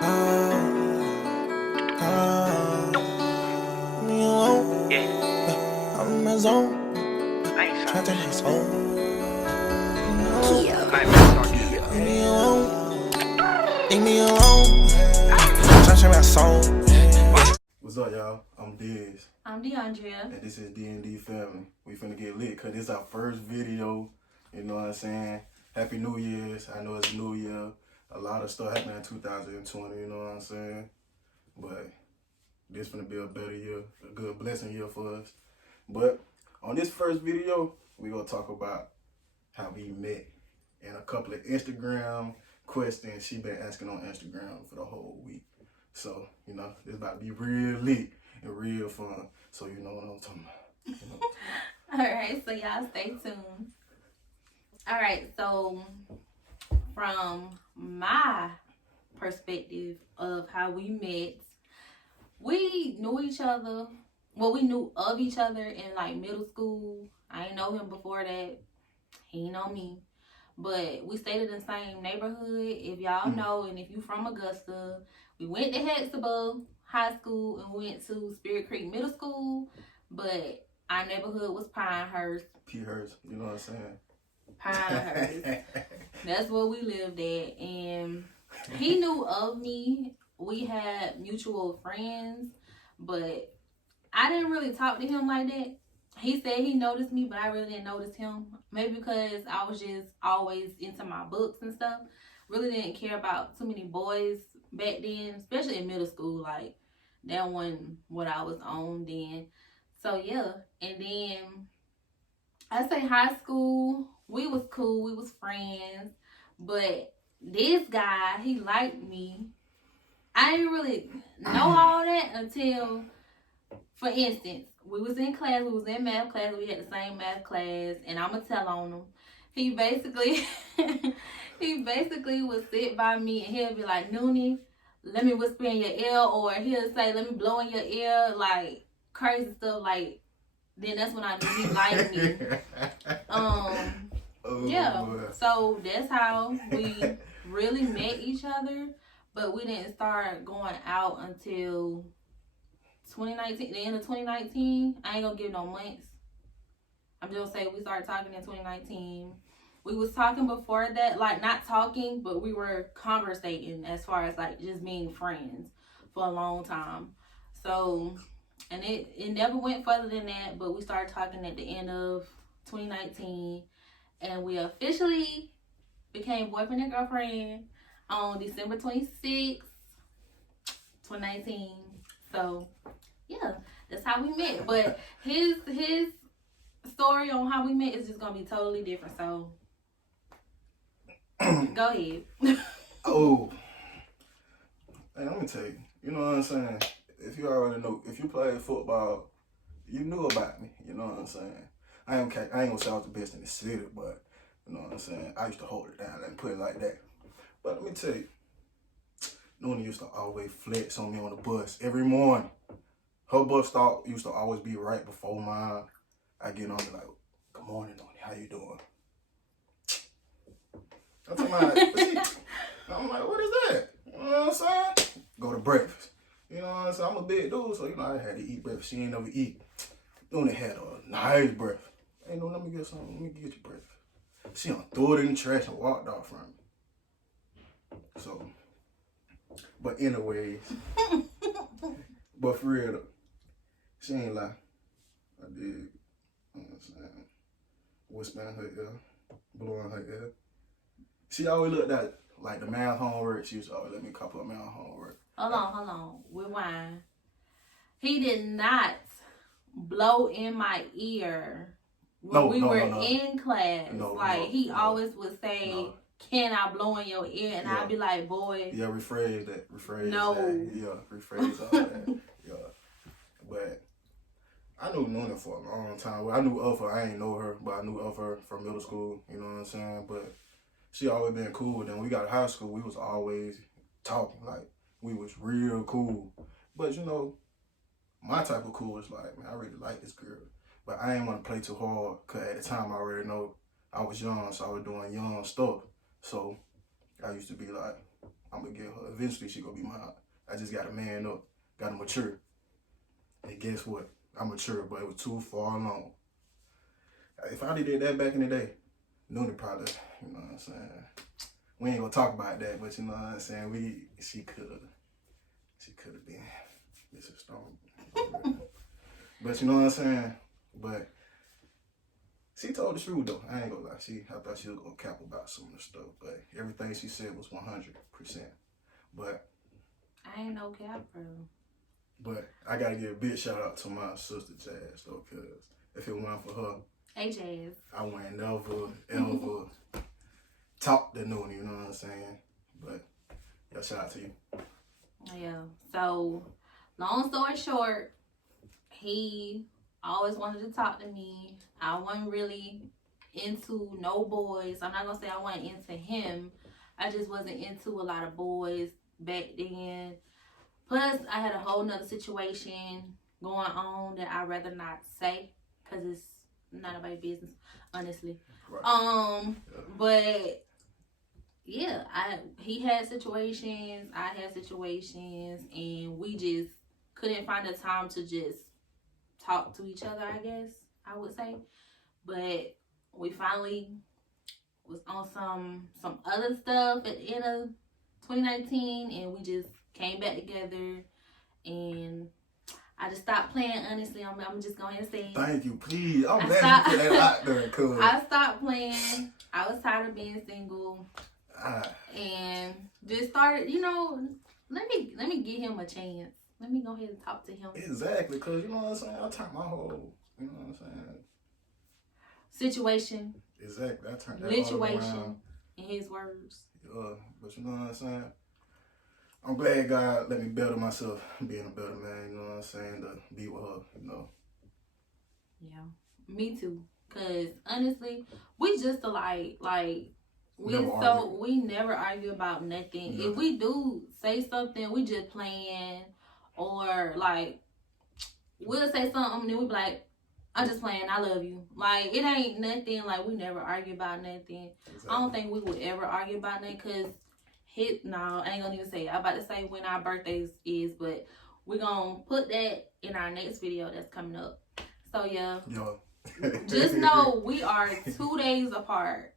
I'm a zone. Try to his home. Leave me alone. Touching my soul. What's up, y'all? I'm Diz. I'm DeAndrea. And this is D&D Family. We finna get lit because this is our first video. You know what I'm saying? Happy New Year's. I know it's a new year. A lot of stuff happening in 2020, you know what I'm saying? But this finna be a better year, a good blessing year for us. But on this first video, we gonna talk about how we met and a couple of Instagram questions she been asking on Instagram for the whole week. So, you know, it's about to be real lit and real fun. So you know what I'm talking about. All right, so y'all stay tuned. All right, so from my perspective of how we met, we knew each other. Well, we knew of each other in like middle school. I didn't know him before that. He didn't know me. But we stayed in the same neighborhood, if y'all know, and if you from Augusta. We went to Hexable High School and went to Spirit Creek Middle School, but our neighborhood was Pinehurst. P-Hurst, you know what I'm saying? Pinehurst. That's where we lived at. And he knew of me. We had mutual friends, but I didn't really talk to him like that. He said he noticed me, but I really didn't notice him. Maybe because I was just always into my books and stuff. Really didn't care about too many boys back then, especially in middle school. Like, that wasn't what I was on then. So, yeah. And then, I say high school, we was cool. We was friends. But this guy, he liked me. I didn't really know all that until, for instance, we was in class, we was in math class, we had the same math class, and I'ma tell on him. He basically would sit by me and he'll be like, Noonie, let me whisper in your ear, or he'll say, let me blow in your ear, like crazy stuff. Like, then that's when I knew he liked me. Yeah. So that's how we really met each other, but we didn't start going out until 2019, the end of 2019. I ain't gonna give no months. I'm just gonna say we started talking in 2019. We was talking before that, like not talking, but we were conversating as far as like just being friends for a long time. So, and it never went further than that, but we started talking at the end of 2019, and we officially became boyfriend and girlfriend on December 26th, 2019. So, yeah, that's how we met. But his story on how we met is just gonna be totally different. So, go ahead. Oh, hey, let me tell you. You know what I'm saying? If you already know, if you played football, you knew about me. You know what I'm saying? I ain't gonna say I was the best in the city, but you know what I'm saying? I used to hold it down and put it like that. But let me tell you, Noonie used to always flex on me on the bus every morning. Her bus stop used to always be right before mine. I get on and like, good morning, Noonie, how you doing? I'm like, what is that? You know what I'm saying? Go to breakfast. You know what I'm saying? I'm a big dude, so you know I had to eat breakfast. She ain't never eat. Noonie had a nice breakfast. Hey, no, let me get something. Let me get you breakfast. She done threw it in the trash and walked off from me. So, but anyways, but for real though, she ain't lie. I did. You know what I'm saying? Whispering her ear, blowing her ear. She always looked at like the math homework. She used to always let me copy her math homework. Hold on. Rewind. He did not blow in my ear when we were in class. He always would say, can I blow in your ear? And I'd be like, boy. Yeah, rephrase that. Rephrase no. that. Yeah, rephrase all that. Yeah. But I knew Noonie for a long time. Well, I knew of her. I ain't know her, but I knew of her from middle school. You know what I'm saying? But she always been cool. Then we got to high school, we was always talking. Like, we was real cool. But, you know, my type of cool is like, man, I really like this girl. But I ain't want to play too hard because at the time I already know I was young, so I was doing young stuff. So I used to be like, I'm going to get her. Eventually, she gonna be mine. I just gotta man up, gotta mature. And guess what? I matured, but it was too far along. If I did that back in the day, Noonie probably, you know what I'm saying? We ain't gonna talk about that, but you know what I'm saying? She could have been Mrs. Stone. But you know what I'm saying? But she told the truth though. I ain't gonna lie. I thought she was gonna cap about some of the stuff, but everything she said was 100%. But I ain't no cap, bro. But I gotta give a big shout out to my sister Jazz though, cause if it weren't for her, hey Jazz, I wouldn't never ever talk to Noonie. You know what I'm saying? But yeah, shout out to you. Yeah. So, long story short, he always wanted to talk to me. I wasn't really into no boys. I'm not gonna say I wasn't into him. I just wasn't into a lot of boys back then. Plus, I had a whole nother situation going on that I'd rather not say because it's none of my business, honestly. Right. But yeah, he had situations, I had situations, and we just couldn't find the time to just talk to each other, I guess I would say. But we finally was on some other stuff at the end of 2019, and we just came back together, and I just stopped playing. Honestly, I'm just going to say. Thank you, please. I'm glad you put that out there, cuz. I stopped playing. I was tired of being single, and just started. You know, let me give him a chance. Let me go ahead and talk to him. Exactly, cause you know what I'm saying. I turned my whole, you know what I'm saying. Situation. Exactly, I turned that situation. All around. In his words. Yeah, but you know what I'm saying. I'm glad God let me better myself, being a better man, you know what I'm saying, to be with her, you know. Yeah, me too. Cause honestly, we just alike. Like we never argue about nothing. If we do say something, we just playing, or like we'll say something and then we be like, I'm just playing, I love you. Like it ain't nothing. Like we never argue about nothing. Exactly. I don't think we would ever argue about nothing because no, I ain't gonna even say it. I'm about to say when our birthdays is, but we're gonna put that in our next video that's coming up. So yeah. Just know we are 2 days apart.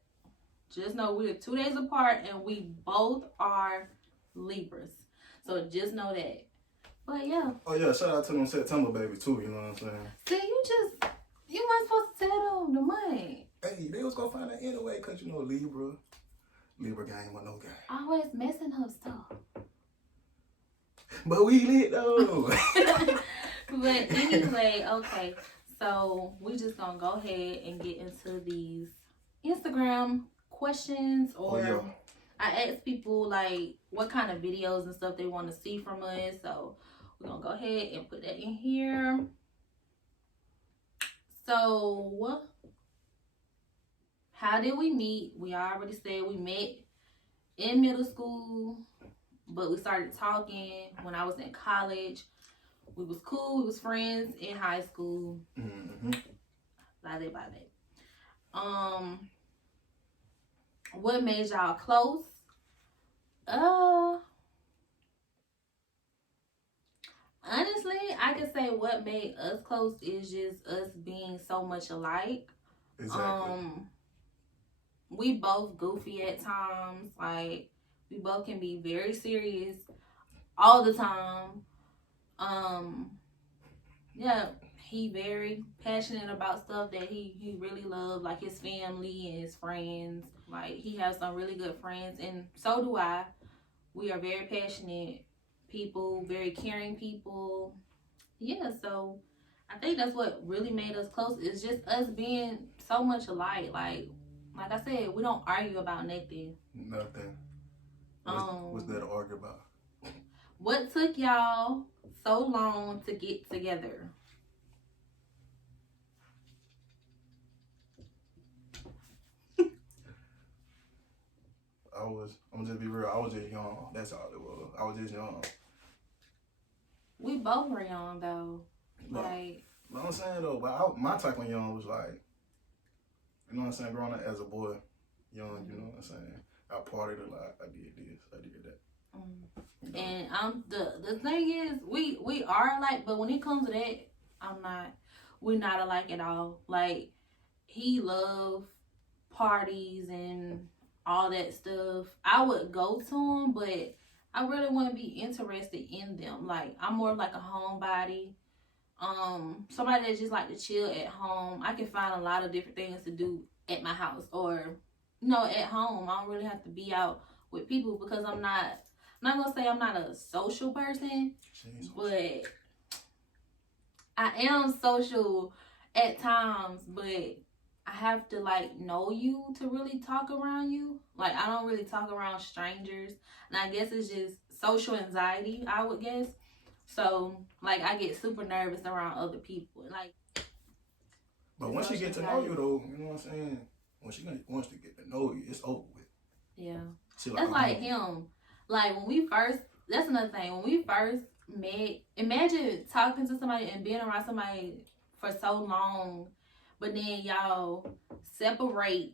Just know we're 2 days apart and we both are Libras. So just know that. But yeah. Oh yeah, shout out to them September baby too, you know what I'm saying? See, you weren't supposed to tell them the money. Hey, they was gonna find out anyway, cause you know Libra game or no game. Always messing up stuff. But we lit though. But anyway, okay. So we just gonna go ahead and get into these Instagram questions, or I ask people like what kind of videos and stuff they want to see from us. So we're gonna go ahead and put that in here. So how did we meet? We already said we met in middle school, but we started talking when I was in college. We was cool. We was friends in high school. Mm-hmm. What made y'all close? Honestly, I could say what made us close is just us being so much alike. Exactly. We both goofy at times. Like we both can be very serious all the time. Yeah, he very passionate about stuff that he really loves, like his family and his friends. Like he has some really good friends, and so do I. We are very passionate people, very caring people. Yeah, so I think that's what really made us close. Is just us being so much alike. Like I said, we don't argue about nothing. Nothing. What's there to argue about? What took y'all so long to get together? I'm just be real, I was just young. That's all it was. I was just young. We both were young though. Like, what I'm saying though, but my type of young was like, you know what I'm saying, growing up as a boy, young, you know what I'm saying. I partied a lot. I did this, I did that. And the thing is, we are alike, but when it comes to that, we're not alike at all. Like, he love parties and all that stuff. I would go to them, but I really wouldn't be interested in them. Like, I'm more like a homebody. Somebody that just like to chill at home. I can find a lot of different things to do at my house, or at home. I don't really have to be out with people because I'm not gonna say I'm not a social person, but I am social at times. But I have to like know you to really talk around you. Like, I don't really talk around strangers, and I guess it's just social anxiety, I would guess. So, like, I get super nervous around other people. Like, but once she get to know you, though, you know what I'm saying? Once she get to know you, it's over with. Yeah. Like, that's like him. Like, when we first, that's another thing. When we first met, imagine talking to somebody and being around somebody for so long, but then y'all separate,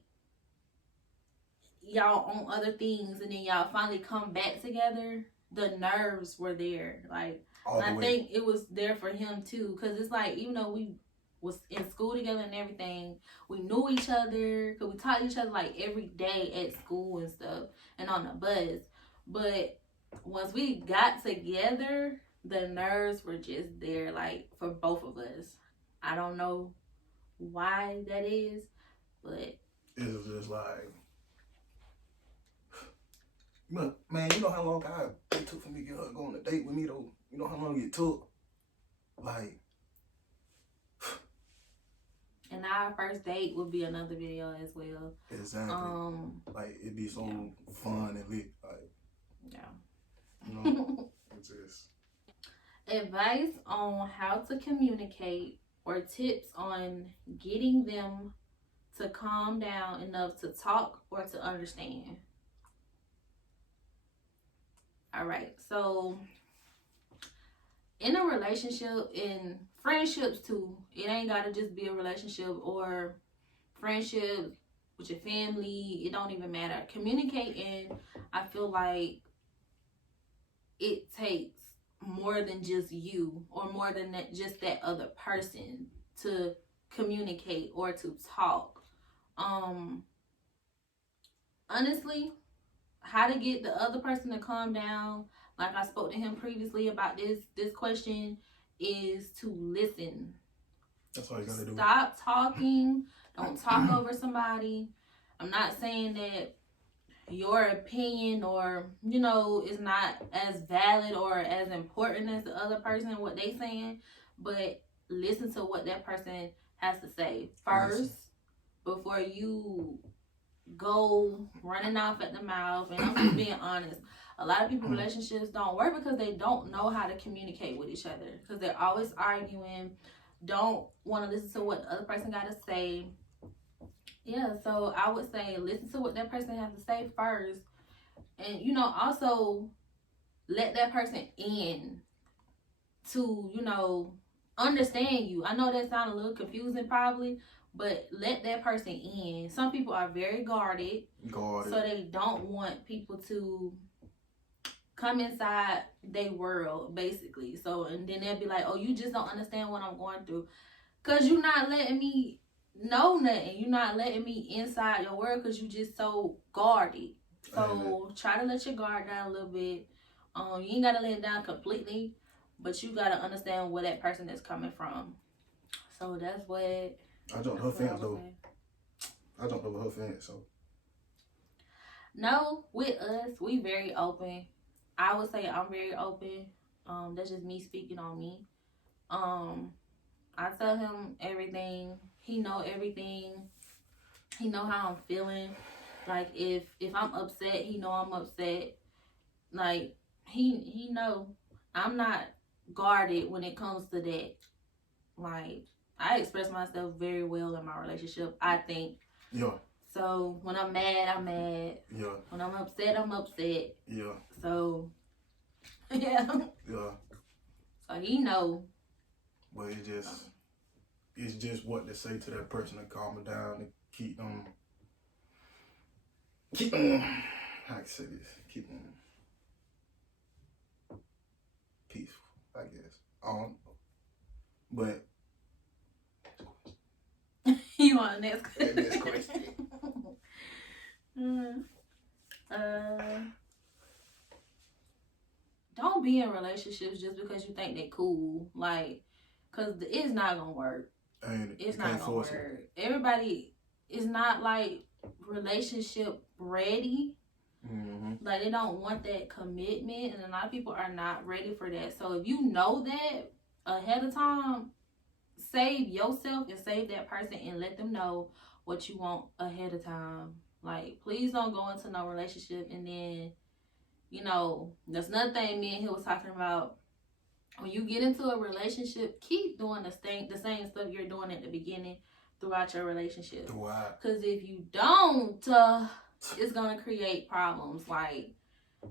y'all on other things, and then y'all finally come back together. The nerves were there. Like, I think it was there for him too, because it's like, even though we was in school together and everything, we knew each other, because we taught each other like every day at school and stuff and on the bus. But once we got together, the nerves were just there, like, for both of us. I don't know why that is, but it's just like, man, you know how long it took for me to get her to go on a date with me, though? You know how long it took? Like, and our first date would be another video as well. Exactly. Like, it'd be so fun and lit. Like, yeah. You know, it's just advice on how to communicate or tips on getting them to calm down enough to talk or to understand. All right, so in a relationship, in friendships too, it ain't gotta just be a relationship or friendship with your family. It don't even matter. Communicating, I feel like it takes more than just you, or more than that, just that other person, to communicate or to talk. Honestly, how to get the other person to calm down, like I spoke to him previously about this question, is to listen. That's all you gotta do. Stop talking. Don't talk over somebody. I'm not saying that your opinion or is not as valid or as important as the other person and what they saying, but listen to what that person has to say first before you go running off at the mouth. And I'm just being honest, a lot of people relationships don't work because they don't know how to communicate with each other, because they're always arguing, don't want to listen to what the other person got to say. Yeah, so I would say listen to what that person has to say first. And, also let that person in to, understand you. I know that sounds a little confusing probably, but let that person in. Some people are very guarded. So they don't want people to come inside their world, basically. So, and then they'll be like, oh, you just don't understand what I'm going through, because you're not letting me know nothing. You're not letting me inside your world because you just so guarded. So try to let your guard down a little bit. You ain't gotta let it down completely, but you gotta understand where that person is coming from. So that's what I jumped her fence though. I jumped over her fence, so. No, with us, we very open. I would say I'm very open. That's just me speaking on me. I tell him everything. He know everything. He know how I'm feeling. Like, if I'm upset, he know I'm upset. Like, he know I'm not guarded when it comes to that. Like, I express myself very well in my relationship, I think. Yeah. So when I'm mad, I'm mad. Yeah. When I'm upset, I'm upset. Yeah. So yeah. Yeah. So he know. But it's just what to say to that person to calm them down and keep them. How can I say this? Keep them. I guess. I don't know. But You want the next question? next question. Don't be in relationships just because you think they cool. Like, cause it's not gonna work. It's not gonna work. Everybody is not like relationship ready. Mm-hmm. Like they don't want that commitment, and a lot of people are not ready for that. So if you know that ahead of time, save yourself and save that person and let them know what you want ahead of time. Like, please don't go into no relationship and then, you know, that's another thing me and he was talking about. When you get into a relationship, keep doing the same stuff you're doing at the beginning throughout your relationship. Why? Because if you don't, it's gonna create problems. Like,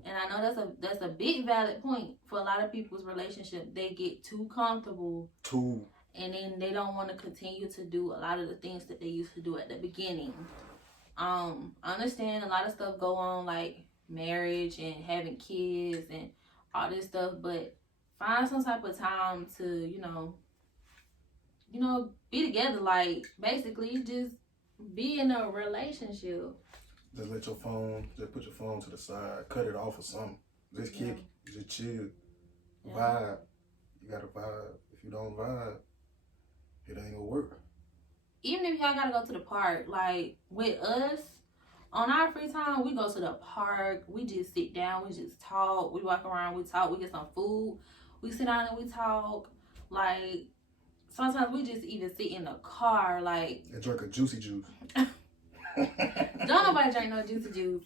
and I know that's a big valid point for a lot of people's relationship. They get too comfortable. And then they don't want to continue to do a lot of the things that they used to do at the beginning. I understand a lot of stuff go on, like marriage and having kids and all this stuff, but find some type of time to, you know, be together. Like, basically, just be in a relationship. Just put your phone to the side, cut it off or something. Just kick it, just chill. Yeah. Vibe. You gotta vibe. If you don't vibe, it ain't gonna work. Even if y'all gotta go to the park, like with us, on our free time, we go to the park. We just sit down, we just talk, we walk around, we talk, we get some food, we sit down and we talk. Like, sometimes we just even sit in the car, like, and drink a juicy juice. Don't nobody drink no juicy juice,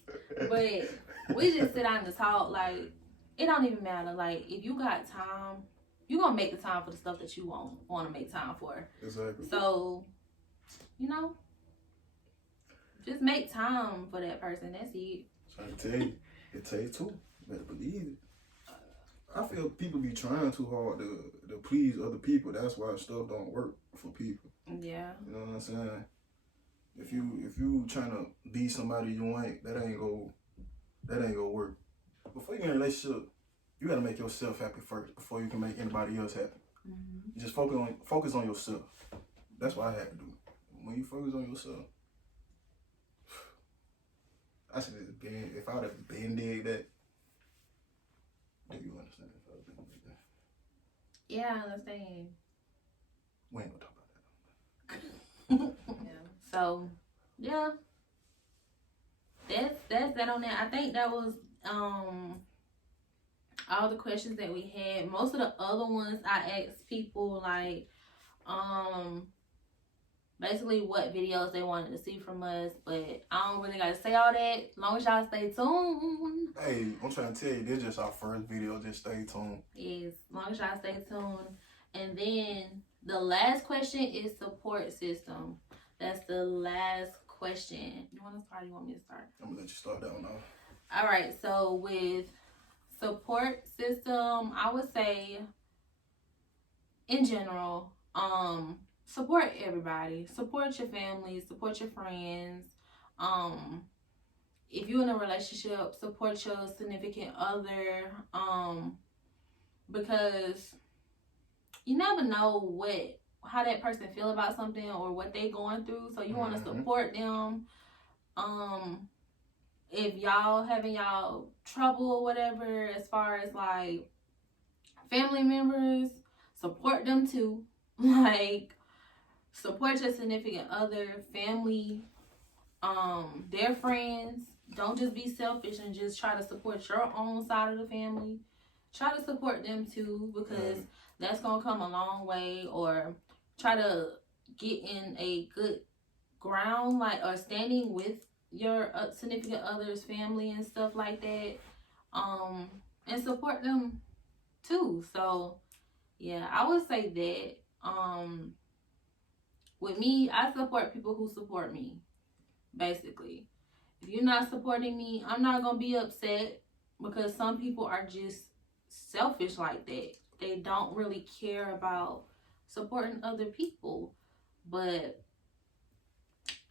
but we just sit down and talk. Like, it don't even matter. Like, if you got time, you gonna make the time for the stuff that you want to make time for. Exactly. So, you know, just make time for that person. That's it. Trying to tell you, it takes two. You better believe it. I feel people be trying too hard to please other people. That's why stuff don't work for people. Yeah. You know what I'm saying? If you trying to be somebody you ain't, that ain't gonna work. Before you get in a relationship, you gotta make yourself happy first before you can make anybody else happy. Mm-hmm. Just focus on yourself. That's what I had to do. When you focus on yourself, I should have been. If I would have been did that, do you understand? If I would have been did that. Yeah, I understand. We ain't gonna talk about that. Yeah. So, yeah. That's that on that. I think that was all the questions that we had. Most of the other ones I asked people, like, basically what videos they wanted to see from us, but I don't really gotta say all that. As long as y'all stay tuned. Hey, I'm trying to tell you, this is just our first video. Just stay tuned. Yes, as long as y'all stay tuned. And then the last question is support system. That's the last question. You want to start? Or you want me to start? I'm gonna let you start that one off. All right. So with support system, I would say, in general, support everybody. Support your family. Support your friends. If you're in a relationship, support your significant other. Because you never know how that person feel about something or what they going through. So you want to support them. If y'all having y'all trouble or whatever, as far as like family members, support them too. Like, support your significant other, family, their friends. Don't just be selfish and just try to support your own side of the family. Try to support them too, because that's gonna come a long way. Or try to get in a good ground, like, or standing with your significant other's family and stuff like that, and support them too. So yeah, I would say that. With me, I support people who support me, basically. If you're not supporting me, I'm not gonna be upset, because some people are just selfish like that. They don't really care about supporting other people, but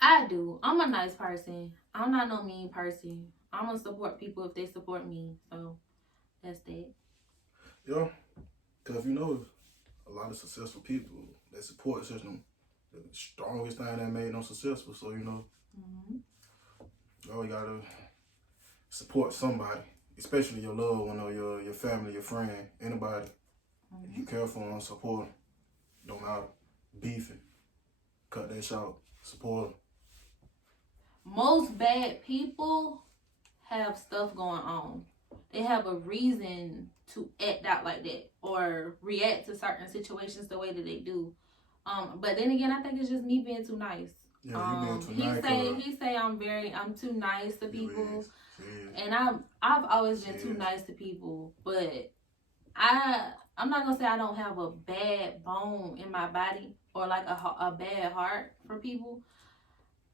I do. I'm a nice person. I'm not no mean person. I'm gonna support people if they support me. So that's that. Yeah, Because you know, a lot of successful people, that support system, the strongest thing that made them successful. So, you know, you always got to support somebody, especially your loved one or your family, your friend, anybody. If you care for them, support them. Don't matter. Beefing. Cut that short. Support them. Most bad people have stuff going on. They have a reason to act out like that or react to certain situations the way that they do. But then again, I think it's just me being too nice. Yeah, you being too nice. He say I'm too nice to people, is. and I've always been too nice to people. But I'm not gonna say I don't have a bad bone in my body or like a bad heart for people.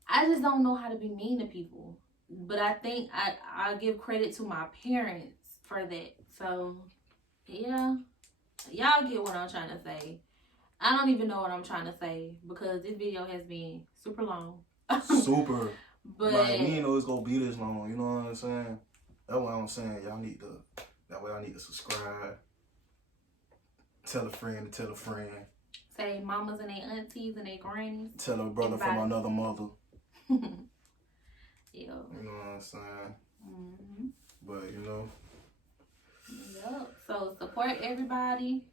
I just don't know how to be mean to people. But I think I give credit to my parents for that. So, yeah. Y'all get what I'm trying to say. I don't even know what I'm trying to say because this video has been super long. Super. But like, we didn't know it's going to be this long. You know what I'm saying? That's what I'm saying. Y'all need to, that way I need to subscribe. Tell a friend to tell a friend. Say mamas and their aunties and their grannies. Tell a brother from another mother. Yeah. You know what I'm saying? But, you know. Yep. So, support everybody.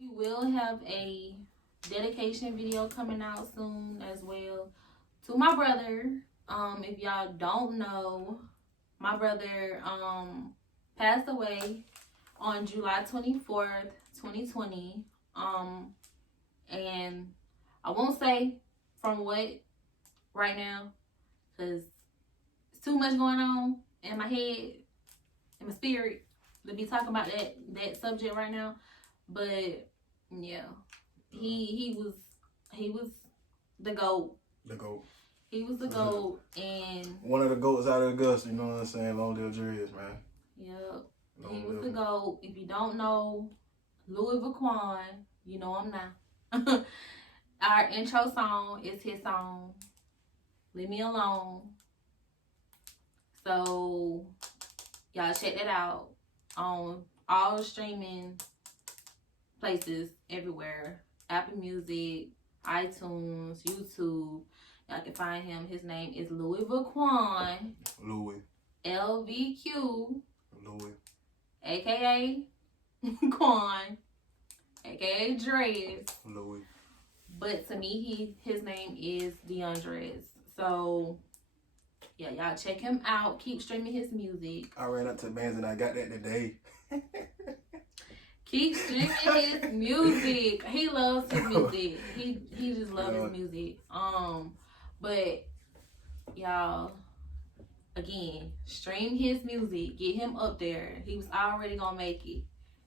We will have a dedication video coming out soon as well to my brother. If y'all don't know, my brother passed away on July 24th, 2020. And I won't say from what right now, because it's too much going on in my head, in my spirit, to be talking about that subject right now. But yeah, he was the GOAT. The GOAT. He was the GOAT, and one of the GOATs out of Augusta. You know what I'm saying? Long live Dreads, man. Yep. He was the GOAT. If you don't know Vuiquan, you know him now. Our intro song is his song, Leave Me Alone. So, y'all check that out on all the streaming places everywhere. Apple Music, iTunes, YouTube. Y'all can find him. His name is Vuiquan. Louis. LVQ. Louis. AKA Quan. AKA Dreads. Louis. But to me, his name is DeAndres. So, yeah, y'all check him out. Keep streaming his music. I ran up to the bands and I got that today. Keep streaming his music. He loves his music. He just loves his music. But y'all, again, stream his music. Get him up there. He was already gonna make it.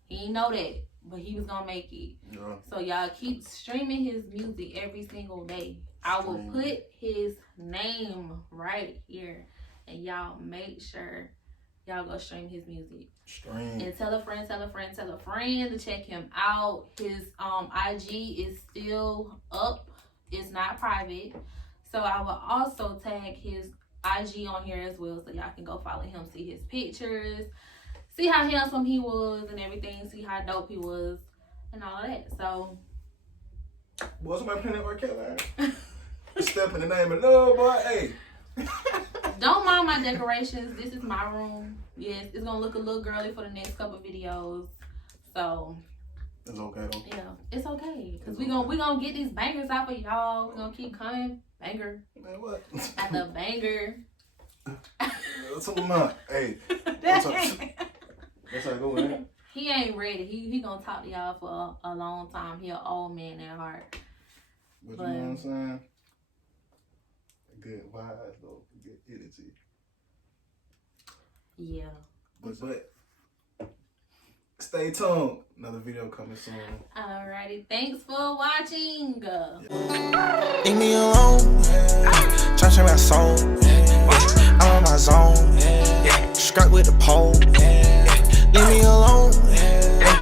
He didn't know that, but he was gonna make it. Yeah. So y'all keep streaming his music every single day. I will put his name right here, and y'all make sure y'all go stream his music. Stream. And tell a friend to check him out. His IG is still up. It's not private. So I will also tag his IG on here as well, so y'all can go follow him, see his pictures, see how handsome he was and everything, see how dope he was, and all of that. So, boy, somebody playing that R. Kelly. Step in the name of love, boy. Hey. Don't mind my decorations. This is my room. Yes, it's gonna look a little girly for the next couple videos. So it's okay though. Yeah, it's okay. Cause we gonna get these bangers out for y'all. We're gonna keep coming. Banger. Man, what? After banger. What's up, man? Hey. That's how I go, man. He ain't ready. He gonna talk to y'all for a long time. He an old man at heart. But you know what I'm saying? Good vibes though. Good energy. Yeah. But stay tuned. Another video coming soon. Alrighty. Thanks for watching. Leave me alone. Tryna change my soul. I'm on my zone. Skirt with the pole.